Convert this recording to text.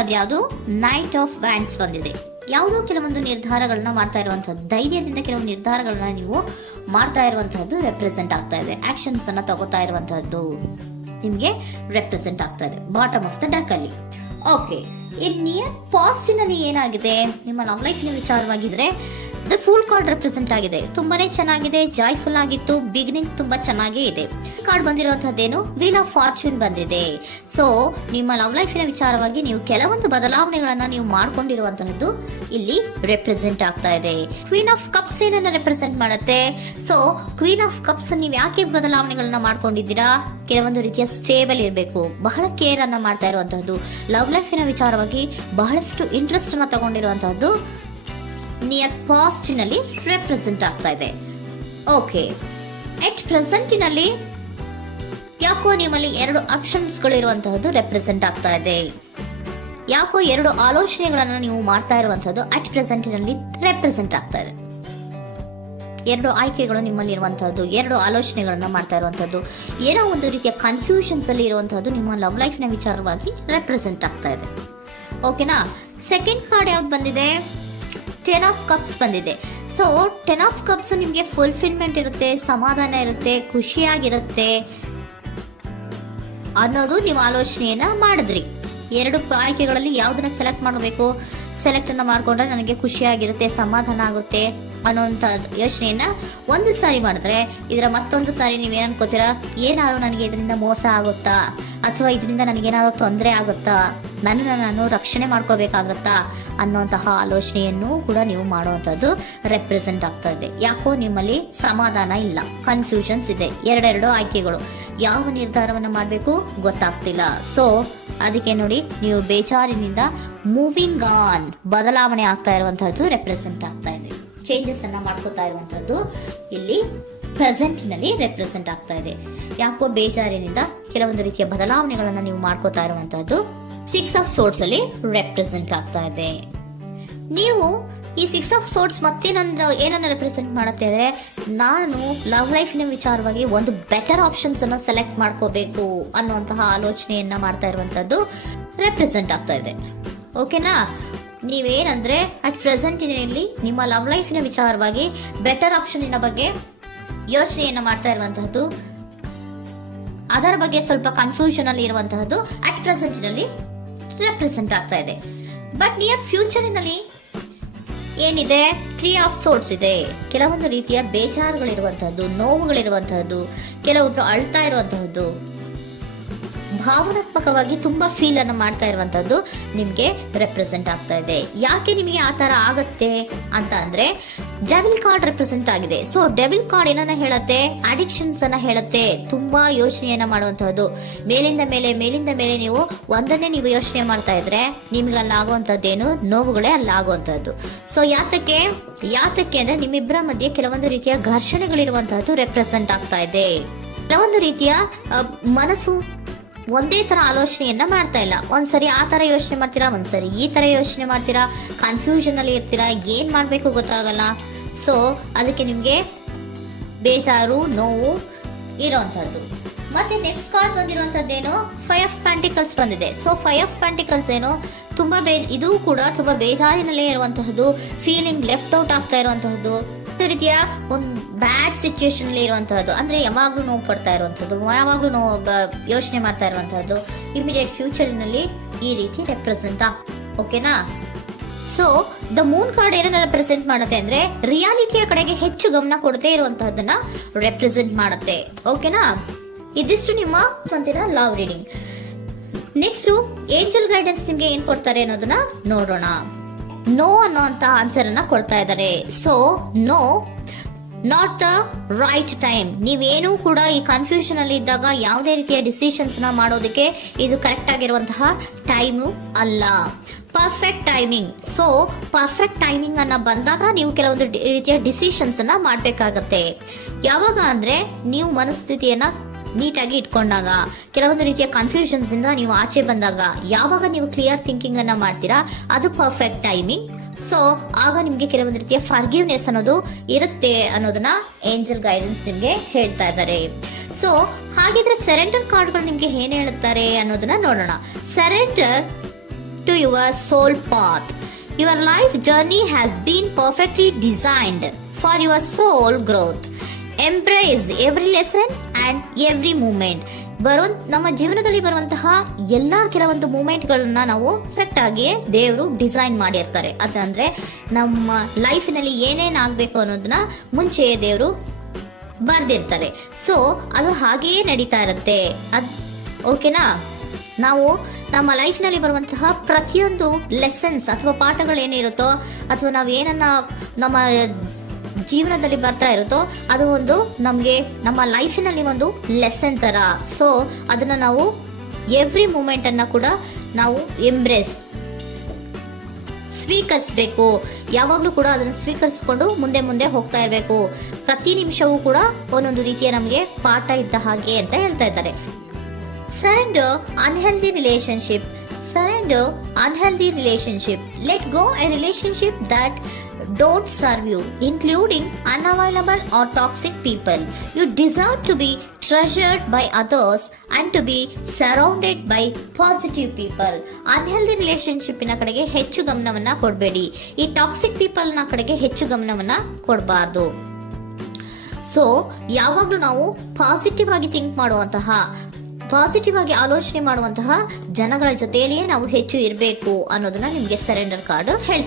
ಅದು ಯಾವುದು knight of wands ಬಂದಿದೆ. ಯಾವುದೋ ಕೆಲವೊಂದು ನಿರ್ಧಾರಗಳನ್ನ ಮಾಡ್ತಾ ಇರುವಂತಹದ್ದು, ಧೈರ್ಯದಿಂದ ಕೆಲವೊಂದು ನಿರ್ಧಾರಗಳನ್ನ ನೀವು ಮಾಡ್ತಾ ಇರುವಂತಹದ್ದು ರೆಪ್ರೆಸೆಂಟ್ ಆಗ್ತಾ ಇದೆ. ಆಕ್ಷನ್ಸ್ ಅನ್ನ ತಗೋತಾ ಇರುವಂತಹದ್ದು ನಿಮ್ಗೆ ರೆಪ್ರೆಸೆಂಟ್ ಆಗ್ತಾ ಇದೆ ಬಾಟಮ್ ಆಫ್ ದ ಡಕ್ ಅಲ್ಲಿ. ಓಕೆ, ಇನ್ ನಿಯರ್ ಪಾಸ್ಟಿನಲ್ಲಿ ಏನಾಗಿದೆ ನಿಮ್ಮ ಲವ್ ಲೈಫ್ನ ವಿಚಾರವಾಗಿದ್ರೆ ದ ಫೂಲ್ ಕಾರ್ಡ್ ರೆಪ್ರೆಸೆಂಟ್ ಆಗಿದೆ. ತುಂಬಾನೇ ಚೆನ್ನಾಗಿದೆ, ಜಾಯ್ಫುಲ್ ಆಗಿತ್ತು, ಬಿಗಿನಿಂಗ್ ತುಂಬಾ ಚೆನ್ನಾಗೇ ಇದೆ. ಕಾರ್ಡ್ ಬಂದಿರುವಂತಹದ್ದೇನು ವೀಲ್ ಆಫ್ ಫಾರ್ಚೂನ್ ಬಂದಿದೆ. ಸೊ ನಿಮ್ಮ ಲವ್ ಲೈಫಿನ ವಿಚಾರವಾಗಿ ನೀವು ಕೆಲವೊಂದು ಬದಲಾವಣೆಗಳನ್ನ ನೀವು ಮಾಡ್ಕೊಂಡಿರುವಂತಹದ್ದು ಇಲ್ಲಿ ರೆಪ್ರೆಸೆಂಟ್ ಆಗ್ತಾ ಇದೆ. ಕ್ವೀನ್ ಆಫ್ ಕಪ್ಸ್ ಏನನ್ನ ರೆಪ್ರೆಸೆಂಟ್ ಮಾಡುತ್ತೆ? ಸೊ ಕ್ವೀನ್ ಆಫ್ ಕಪ್ಸ್ ನೀವು ಯಾಕೆ ಬದಲಾವಣೆಗಳನ್ನ ಮಾಡ್ಕೊಂಡಿದ್ದೀರಾ? ಕೆಲವೊಂದು ರೀತಿಯ ಸ್ಟೇಬಲ್ ಇರಬೇಕು, ಬಹಳ ಕೇರ್ ಅನ್ನ ಮಾಡ್ತಾ ಇರುವಂತಹದ್ದು, ಲವ್ ಲೈಫಿನ ವಿಚಾರವಾಗಿ ಬಹಳಷ್ಟು ಇಂಟ್ರೆಸ್ಟ್ ಅನ್ನ ತಗೊಂಡಿರುವಂತಹದ್ದು ನಿಯರ್ ಪಾಸ್ಟಿನಲ್ಲಿ ರೆಪ್ರೆಸೆಂಟ್ ಆಗ್ತಾ ಇದೆ. ಓಕೆ, ಎಟ್ ಪ್ರೆಸೆಂಟಿನಲ್ಲಿ ಯಾಕೋ ನಿಮ್ಮಲ್ಲಿ 2 ಆಪ್ಷನ್ಸ್ ಗಳು ಇರುವಂತಹದ್ದು ರೆಪ್ರೆಸೆಂಟ್ ಆಗ್ತಾ ಇದೆ. ಯಾಕೋ 2 ಆಲೋಚನೆಗಳನ್ನ ನೀವು ಮಾಡ್ತಾ ಇರುವಂತಹದ್ದು ಅಟ್ ಪ್ರೆಸೆಂಟಿನಲ್ಲಿ ರೆಪ್ರೆಸೆಂಟ್ ಆಗ್ತಾ ಇದೆ. 2 ಆಯ್ಕೆಗಳು ನಿಮ್ಮಲ್ಲಿ ಇರುವಂತಹದ್ದು, 2 ಆಲೋಚನೆಗಳನ್ನ ಮಾಡ್ತಾ ಇರುವಂತಹದ್ದು, ಏನೋ ಒಂದು ರೀತಿಯ ಕನ್ಫ್ಯೂಷನ್ಸ್ ಅಲ್ಲಿ ಇರುವಂತಹದ್ದು ನಿಮ್ಮ ಲವ್ ಲೈಫ್ ನ ವಿಚಾರವಾಗಿ ರೆಪ್ರೆಸೆಂಟ್ ಆಗ್ತಾ ಇದೆ. ಓಕೆನಾ? ಸೆಕೆಂಡ್ ಕಾರ್ಡ್ ಯಾವ್ದು ಬಂದಿದೆ? 10 ಆಫ್ ಕಪ್ಸ್ ಬಂದಿದೆ. ಸೊ 10 ಆಫ್ ಕಪ್ಸ್ ನಿಮ್ಗೆ ಫುಲ್ಫಿಲ್ಮೆಂಟ್ ಇರುತ್ತೆ, ಸಮಾಧಾನ ಇರುತ್ತೆ, ಖುಷಿಯಾಗಿರುತ್ತೆ ಅನ್ನೋದು ನೀವು ಆಲೋಚನೆಯನ್ನ ಮಾಡಿದ್ರಿ. 2 ಆಯ್ಕೆಗಳಲ್ಲಿ ಯಾವ್ದನ್ನ ಸೆಲೆಕ್ಟ್ ಮಾಡಬೇಕು? ಸೆಲೆಕ್ಟ್ ಅನ್ನ ಮಾಡ್ಕೊಂಡ್ರೆ ನನಗೆ ಖುಷಿಯಾಗಿರುತ್ತೆ, ಸಮಾಧಾನ ಆಗುತ್ತೆ ಅನ್ನೋಂಥ ಯೋಚನೆಯನ್ನ ಒಂದು ಸಾರಿ ಮಾಡಿದ್ರೆ, ಇದರ ಮತ್ತೊಂದು ಸಾರಿ ನೀವೇನ್ ಅನ್ಕೋತೀರಾ? ಏನಾದ್ರು ನನಗೆ ಇದರಿಂದ ಮೋಸ ಆಗುತ್ತಾ, ಅಥವಾ ಇದರಿಂದ ನನಗೇನಾದ್ರು ತೊಂದರೆ ಆಗುತ್ತಾ, ನನ್ನನ್ನು ನಾನು ರಕ್ಷಣೆ ಮಾಡ್ಕೋಬೇಕಾಗತ್ತಾ ಅನ್ನೋಂತಹ ಆಲೋಚನೆಯನ್ನು ಕೂಡ ನೀವು ಮಾಡುವಂತದ್ದು ರೆಪ್ರೆಸೆಂಟ್ ಆಗ್ತಾ ಇದೆ. ಯಾಕೋ ನಿಮ್ಮಲ್ಲಿ ಸಮಾಧಾನ ಇಲ್ಲ, ಕನ್ಫ್ಯೂಷನ್ಸ್ ಇದೆ, 2 ಆಯ್ಕೆಗಳು, ಯಾವ ನಿರ್ಧಾರವನ್ನ ಮಾಡಬೇಕು ಗೊತ್ತಾಗ್ತಿಲ್ಲ. ಸೊ ಅದಕ್ಕೆ ನೋಡಿ, ನೀವು ಬೇಜಾರಿನಿಂದ ಮೂವಿಂಗ್ ಆನ್, ಬದಲಾವಣೆ ಆಗ್ತಾ ಇರುವಂತಹದ್ದು ರೆಪ್ರೆಸೆಂಟ್ ಆಗ್ತಾ ಇದೆ. ಚೇಂಜಸ್ ಅನ್ನ ಮಾಡ್ಕೋತಾ ಇರುವಂತಹದ್ದು ಇಲ್ಲಿ ಪ್ರೆಸೆಂಟ್ ನಲ್ಲಿ ರೆಪ್ರೆಸೆಂಟ್ ಆಗ್ತಾ ಇದೆ. ಯಾಕೋ ಬೇಜಾರಿನಿಂದ ಕೆಲವೊಂದು ರೀತಿಯ ಬದಲಾವಣೆಗಳನ್ನ ನೀವು ಮಾಡ್ಕೋತಾ ಇರುವಂತಹದ್ದು 6 ಆಫ್ ಸೋರ್ಟ್ಸ್ ಅಲ್ಲಿ ರೆಪ್ರೆಸೆಂಟ್ ಆಗ್ತಾ ಇದೆ. ನೀವು ಈ 6 ಆಫ್ ಸೋರ್ಟ್ಸ್ ಮತ್ತೆ ಏನನ್ನ ರೆಪ್ರೆಸೆಂಟ್ ಮಾಡುತ್ತೆ ಅಂದ್ರೆ, ನಾನು ಲವ್ ಲೈಫಿನ ವಿಚಾರವಾಗಿ ಒಂದು ಬೆಟರ್ ಆಪ್ಷನ್ಸ್ ಅನ್ನ ಸೆಲೆಕ್ಟ್ ಮಾಡ್ಕೋಬೇಕು ಅನ್ನುವಂತಹ ಆಲೋಚನೆಯನ್ನ ಮಾಡ್ತಾ ಇರುವಂತದ್ದು ರೆಪ್ರೆಸೆಂಟ್ ಆಗ್ತಾ ಇದೆ. ಓಕೆನಾ? ನೀವೇನಂದ್ರೆ ಅಟ್ ಪ್ರೆಸೆಂಟಿನಲ್ಲಿ ನಿಮ್ಮ ಲವ್ ಲೈಫಿನ ವಿಚಾರವಾಗಿ ಬೆಟರ್ ಆಪ್ಷನ್ ಬಗ್ಗೆ ಯೋಚನೆಯನ್ನ ಮಾಡ್ತಾ ಇರುವಂತಹದ್ದು, ಅದರ ಬಗ್ಗೆ ಸ್ವಲ್ಪ ಕನ್ಫ್ಯೂಷನ್ ಅಲ್ಲಿ ಇರುವಂತಹದ್ದು ಅಟ್ ಪ್ರೆಸೆಂಟಿನಲ್ಲಿ ರೆಪ್ರೆಸೆಂಟ್ ಆಗ್ತಾ ಇದೆ. ಬಟ್ ನಿಯರ್ ಫ್ಯೂಚರಿನಲ್ಲಿ ಏನಿದೆ? 3 ಆಫ್ ಸೋರ್ಟ್ಸ್ ಇದೆ. ಕೆಲವೊಂದು ರೀತಿಯ ಬೇಜಾರುಗಳಿರುವಂತಹದ್ದು, ನೋವುಗಳಿರುವಂತಹದ್ದು, ಕೆಲವೊಬ್ರು ಅಳ್ತಾ ಇರುವಂತಹದ್ದು, ಭಾವನಾತ್ಮಕವಾಗಿ ತುಂಬಾ ಫೀಲ್ ಅನ್ನ ಮಾಡ್ತಾ ಇರುವಂತಹದ್ದು ನಿಮ್ಗೆ ರೆಪ್ರೆಸೆಂಟ್ ಆಗ್ತಾ ಇದೆ. ಯಾಕೆ ನಿಮಗೆ ಆ ತರ ಆಗತ್ತೆ ಅಂತ ಅಂದ್ರೆ, ಡೆವಿಲ್ ಕಾರ್ಡ್ ರೆಪ್ರೆಸೆಂಟ್ ಆಗಿದೆ. ಸೊ ಡೆವಿಲ್ ಕಾರ್ಡ್ ಏನನ್ನ ಹೇಳುತ್ತೆ? ಅಡಿಕ್ಷನ್ಸ್ ಅನ್ನ ಹೇಳುತ್ತೆ. ತುಂಬಾ ಯೋಚನೆಯನ್ನ ಮಾಡುವಂತಹದ್ದು, ಮೇಲಿಂದ ಮೇಲೆ ನೀವು ಒಂದನ್ನೇ ನೀವು ಯೋಚನೆ ಮಾಡ್ತಾ ಇದ್ರೆ ನಿಮ್ಗೆ ಅಲ್ಲಾಗುವಂತದ್ದೇನು ನೋವುಗಳೇ ಅಲ್ಲಾಗುವಂತಹದ್ದು. ಸೊ ಯಾತಕ್ಕೆ ಅಂದ್ರೆ ನಿಮ್ಮಿಬ್ಬರ ಮಧ್ಯೆ ಕೆಲವೊಂದು ರೀತಿಯ ಘರ್ಷಣೆಗಳಿರುವಂತಹದ್ದು ರೆಪ್ರೆಸೆಂಟ್ ಆಗ್ತಾ ಇದೆ. ಕೆಲವೊಂದು ರೀತಿಯ ಮನಸ್ಸು ಒಂದೇ ತರ ಆಲೋಚನೆಯನ್ನ ಮಾಡ್ತಾ ಇಲ್ಲ. ಒಂದ್ಸರಿ ಆ ತರ ಯೋಚನೆ ಮಾಡ್ತೀರಾ, ಒಂದ್ಸರಿ ಈ ತರ ಯೋಚನೆ ಮಾಡ್ತೀರಾ, ಕನ್ಫ್ಯೂಷನ್ ಅಲ್ಲಿ ಇರ್ತೀರಾ, ಏನ್ ಮಾಡ್ಬೇಕು ಗೊತ್ತಾಗಲ್ಲ. ಸೊ ಅದಕ್ಕೆ ನಿಮ್ಗೆ ಬೇಜಾರು, ನೋವು ಇರೋಂಥದ್ದು. ಮತ್ತೆ ನೆಕ್ಸ್ಟ್ ಕಾರ್ಡ್ ಬಂದಿರುವಂತದ್ದೇನು? 5 ಆಫ್ ಪ್ಯಾಂಟಿಕಲ್ಸ್ ಬಂದಿದೆ. ಸೊ 5 ಆಫ್ ಪ್ಯಾಂಟಿಕಲ್ಸ್ ಏನು? ತುಂಬಾ ಇದು ಕೂಡ ತುಂಬಾ ಬೇಜಾರಿನಲ್ಲೇ ಇರುವಂತಹದ್ದು, ಫೀಲಿಂಗ್ ಲೆಫ್ಟ್ ಔಟ್ ಆಗ್ತಾ ಇರುವಂತಹದ್ದು, ರೀತಿಯ ಒಂದು ಬ್ಯಾಡ್ ಸಿಚುಯೇಷನ್ ಇರುವಂತಹದ್ದು, ಅಂದ್ರೆ ಯಾವಾಗ್ಲೂ ನೋವು ಪಡ್ತಾ ಇರುವಂತಹದ್ದು, ಯಾವಾಗ್ಲೂ ಯೋಚನೆ ಮಾಡ್ತಾ ಇರುವಂತಹದ್ದು, ಇಮಿಡಿಯೇಟ್ ಫ್ಯೂಚರಿನಲ್ಲಿ ಈ ರೀತಿ ರೆಪ್ರೆಸೆಂಟ್ ಓಕೆನಾ? ಸೊ ದ ಮೂನ್ ಕಾರ್ಡ್ ಏನನ್ನ ರೆಪ್ರೆಸೆಂಟ್ ಮಾಡುತ್ತೆ ಅಂದ್ರೆ, ರಿಯಾಲಿಟಿಯ ಕಡೆಗೆ ಹೆಚ್ಚು ಗಮನ ಕೊಡದೇ ಇರುವಂತಹದನ್ನ ರೆಪ್ರೆಸೆಂಟ್ ಮಾಡುತ್ತೆ. ಓಕೆನಾ? ಇದಿಷ್ಟು ನಿಮ್ಮ love reading. Next angel guidance ನಿಮ್ಗೆ ಏನ್ ಕೊಡ್ತಾರೆ ಅನ್ನೋದನ್ನ ನೋಡೋಣ. ನೋ ಅನ್ನೋಂತ ಆನ್ಸರ್ ಅನ್ನ ಕೊಡ್ತಾ ಇದ್ದಾರೆ. So no, not the right time. ನೀವೇನು ಕೂಡ ಈ ಕನ್ಫ್ಯೂಷನ್ ಅಲ್ಲಿ ಇದ್ದಾಗ ಯಾವುದೇ ರೀತಿಯ ಡಿಸಿಷನ್ಸ್ ನ ಮಾಡೋದಕ್ಕೆ ಇದು ಕರೆಕ್ಟ್ ಆಗಿರುವಂತಹ ಟೈಮು ಅಲ್ಲ. Perfect timing. So perfect timing ಅನ್ನ ಬಂದಾಗ ನೀವು ಕೆಲವೊಂದು ರೀತಿಯ ಡಿಸಿಷನ್ಸ್ ಅನ್ನ ಮಾಡ್ಬೇಕಾಗತ್ತೆ. ಯಾವಾಗ ಅಂದ್ರೆ ನೀವು ಮನಸ್ಥಿತಿಯನ್ನ ನೀಟಾಗಿ ಇಟ್ಕೊಂಡಾಗ, ಕೆಲವೊಂದು ರೀತಿಯ ಕನ್ಫ್ಯೂಷನ್ಸ್ ಇಂದ ನೀವು ಆಚೆ ಬಂದಾಗ, ಯಾವಾಗ ನೀವು ಕ್ಲಿಯರ್ ಥಿಂಕಿಂಗ್ ಅನ್ನ ಮಾಡ್ತೀರಾ ಅದು ಪರ್ಫೆಕ್ಟ್ ಟೈಮಿಂಗ್. ಸೊ ಆಗ ನಿಮ್ಗೆ ಕೆಲವೊಂದು ರೀತಿಯ ಫರ್ಗಿವ್ನೆಸ್ ಅನ್ನೋದು ಇರುತ್ತೆ ಅನ್ನೋದನ್ನ ಏಂಜಲ್ ಗೈಡೆನ್ಸ್ ನಿಮ್ಗೆ ಹೇಳ್ತಾ ಇದ್ದಾರೆ. ಸೊ ಹಾಗಿದ್ರೆ ಸರೆಂಡರ್ ಕಾರ್ಡ್ಗಳು ನಿಮ್ಗೆ ಏನ್ ಹೇಳುತ್ತಾರೆ ಅನ್ನೋದನ್ನ ನೋಡೋಣ. Surrender to your soul path. Your life journey has been perfectly designed for your soul growth. Embrace every lesson and every moment. ನಮ್ಮ ಜೀವನದಲ್ಲಿ ಬರುವಂತಹ ಎಲ್ಲಾ ಕೆಲವೊಂದು ಮೂಮೆಂಟ್ಗಳನ್ನ ನಾವು ಪರ್ಫೆಕ್ಟ್ ಆಗಿ ದೇವರು ಡಿಸೈನ್ ಮಾಡಿರ್ತಾರೆ. ಅದಂದ್ರೆ ನಮ್ಮ ಲೈಫಿನಲ್ಲಿ ಏನೇನ್ ಆಗ್ಬೇಕು ಅನ್ನೋದನ್ನ ಮುಂಚೆಯೇ ದೇವರು ಬರ್ದಿರ್ತಾರೆ. ಸೊ ಅದು ಹಾಗೆಯೇ ನಡೀತಾ ಇರುತ್ತೆ. ಓಕೆನಾ? ನಾವು ನಮ್ಮ ಲೈಫ್ನಲ್ಲಿ ಬರುವಂತಹ ಪ್ರತಿಯೊಂದು ಲೆಸನ್ಸ್ ಅಥವಾ ಪಾಠಗಳೇನಿರುತ್ತೋ ಅಥವಾ ನಾವು ಏನನ್ನ ನಮ್ಮ ಜೀವನದಲ್ಲಿ ಬರ್ತಾ ಇರುತ್ತೋ ಅದು ಒಂದು ನಮಗೆ ನಮ್ಮ ಲೈಫಿನಲ್ಲಿ ಒಂದು ಲೆಸನ್ ತರ. ಸೊ ಅದನ್ನ ನಾವು ಎವ್ರಿ ಮೂಮೆಂಟ್ ಅನ್ನ ಕೂಡ ನಾವು ಸ್ವೀಕರಿಸಬೇಕು. ಯಾವಾಗ್ಲೂ ಕೂಡ ಅದನ್ನು ಸ್ವೀಕರಿಸಿಕೊಂಡು ಮುಂದೆ ಮುಂದೆ ಹೋಗ್ತಾ ಇರಬೇಕು. ಪ್ರತಿ ನಿಮಿಷವೂ ಕೂಡ ಒಂದೊಂದು ರೀತಿಯ ನಮಗೆ ಪಾಠ ಇದ್ದ ಹಾಗೆ ಅಂತ ಹೇಳ್ತಾ ಇದ್ದಾರೆ. Surrender unhealthy relationship. Surrender unhealthy relationship. Let go a relationship that don't serve you, including unavailable or toxic people. You deserve to be treasured by others and to be surrounded by positive people. Unhealthy relationship ನ ಕಡೆಗೆ ಹೆಚ್ಚು ಗಮನವನ್ನ ಕೊಡಬೇಡಿ. ಈ toxic people ನ ಕಡೆಗೆ ಹೆಚ್ಚು ಗಮನವನ್ನ ಕೊಡಬಾರ್ದು. So ಯಾವಾಗ್ಲೂ ನಾವು ಪಾಸಿಟಿವ್ ಆಗಿ ಥಿಂಕ್ ಮಾಡುವಂತಹ, ಪಾಸಿಟಿವ್ ಆಗಿ ಆಲೋಚನೆ ಮಾಡುವಂತಹ ಜನಗಳ ಜೊತೆಯಲ್ಲಿಯೇ ನಾವು ಹೆಚ್ಚು ಇರಬೇಕು ಅನ್ನೋದನ್ನ ನಿಮ್ಗೆ ಸರೆಂಡರ್ ಕಾರ್ಡ್ ಹೇಳ್ತಾರೆ.